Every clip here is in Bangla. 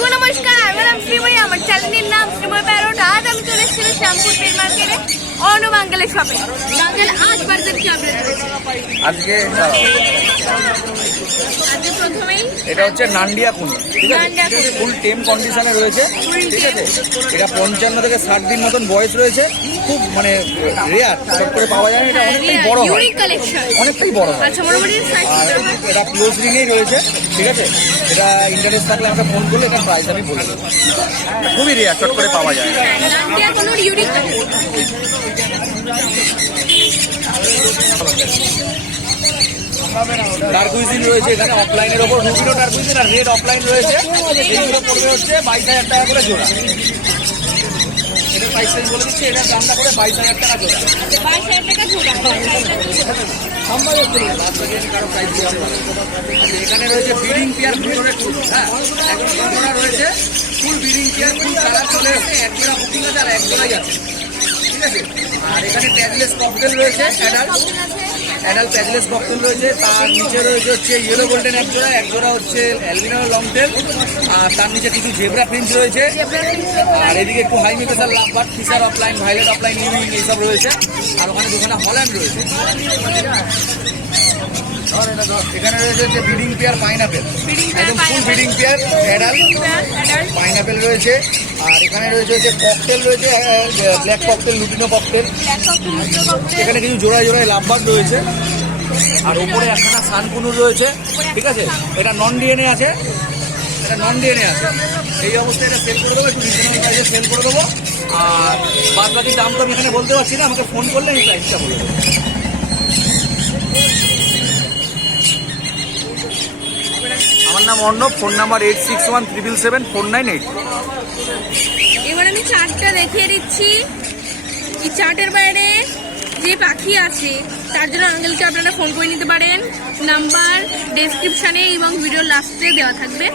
নমস্কার, আমার নাম শ্রীময়ী, আমার চ্যানেলের নাম শ্রীময়ী প্যারট। আজ আমি চলে এসেছি শ্যামপুর পেট মার্কেটে অর্ণব আঙ্কেলের শপে। আঙ্কেল আজ বার্গার কি আপডেট রয়েছে? আজকে প্রথমেই এটা হচ্ছে নান্ডিয়া কুনি, ঠিক আছে, ফুল টেম কন্ডিশনে রয়েছে, ঠিক আছে। এটা 55 থেকে 60 দিন মতন বয়স রয়েছে, খুব মানে রেয়ার, চট করে পাওয়া যায় না। এটা অনেকটাই বড় হয়, ইউনিক কালেকশন, অনেকটাই বড় হয়। আচ্ছা, মোটামুটি সাইজ আর এটা ক্লোজ রিংয়েই রয়েছে, ঠিক আছে। এটা ইন্টারেস্ট থাকলে আমরা ফোন করলে এটা প্রাইস আমি বলে দেবো। খুবই রেয়ার, চট করে পাওয়া যায়। নান্ডিয়া কোনোর ইউনিক ডার্কুইজিন রয়েছে এখানে অফলাইনের ওপর, রুবিনো ডার্কুইজিন আর রেড অফলাইন রয়েছে। এইগুলো পড়বে হচ্ছে 22,000 টাকা করে জোড়া। এটা প্রাইস রেঞ্জ বলে দিচ্ছি, এটার দামটা করে 22,000 টাকা জোড়া। 22,000 টাকা জোড়া। এখানে রয়েছে ব্রিডিং পেয়ার ভিতরে টুল, হ্যাঁ, এখন জোড়া রয়েছে ফুল ব্রিডিং পেয়ার, ফুল কালার চলে এসেছে। এক জোড়া বুকিং আছে আর এক জোড়াই আছে, ঠিক আছে। আর এখানে ট্যাগলেস ককটেল রয়েছে, অ্যাডাল্ট ট্যাগলেস ককটেল রয়েছে। তার নিচে রয়েছে হচ্ছে ইয়েলো গোল্ডেন এক জোড়া হচ্ছে অ্যালবিনো লং টেল, আর তার নিচে কিছু জেব্রা প্রিন্স রয়েছে। আর এদিকে একটু high mutation lovebird, Fischer opaline, violet opaline, euwing এইসব রয়েছে। আর ওখানে দুখানা হল্যান্ড রয়েছে। এখানে রয়েছে হচ্ছে ব্রিডিং পেয়ার পাইনাপেল, একদম ফুল ব্রিডিং পেয়ার অ্যাডাল্ট পাইনাপেল রয়েছে। আর এখানে রয়েছে হচ্ছে ককটেল রয়েছে, ব্ল্যাক ককটেল, লুটিনো ককটেল। এখানে কিছু জোড়ায় জোড়ায় লাভবার্ড রয়েছে। আর ওপরে একখানা সানকুনুর রয়েছে, ঠিক আছে। এটা নন ডিএনএ আছে, এটা নন ডিএনএ আছে। এই অবস্থায় এটা সেল করে দেবো, একটু রিজনেবল প্রাইসে সেল করে দেবো। আর বাদ বাকি দাম তো আমি এখানে বলতে পারছি না, আমাকে ফোন করলে আমি প্রাইসটা বলে দেবো। আমার নাম অর্ণব, ফোন নাম্বার 8617774988। এবার আমি চার্টটা দেখিয়ে দিচ্ছি। এই চার্টের বাইরে যে পাখি আছে তার জন্য আঙ্কেলকে আপনারা ফোন করে নিতে পারেন। নাম্বার ডেসক্রিপশানে এবং ভিডিওর লাস্টে দেওয়া থাকবে।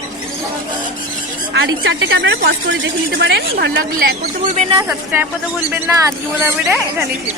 আর এই চার্টটাকে আপনারা পজ করে দেখে নিতে পারেন। ভালো লাগলে লাইক করতে ভুলবেন না, সাবস্ক্রাইব করতে ভুলবেন না। আজকে বোধহয় এখানেই শেষ।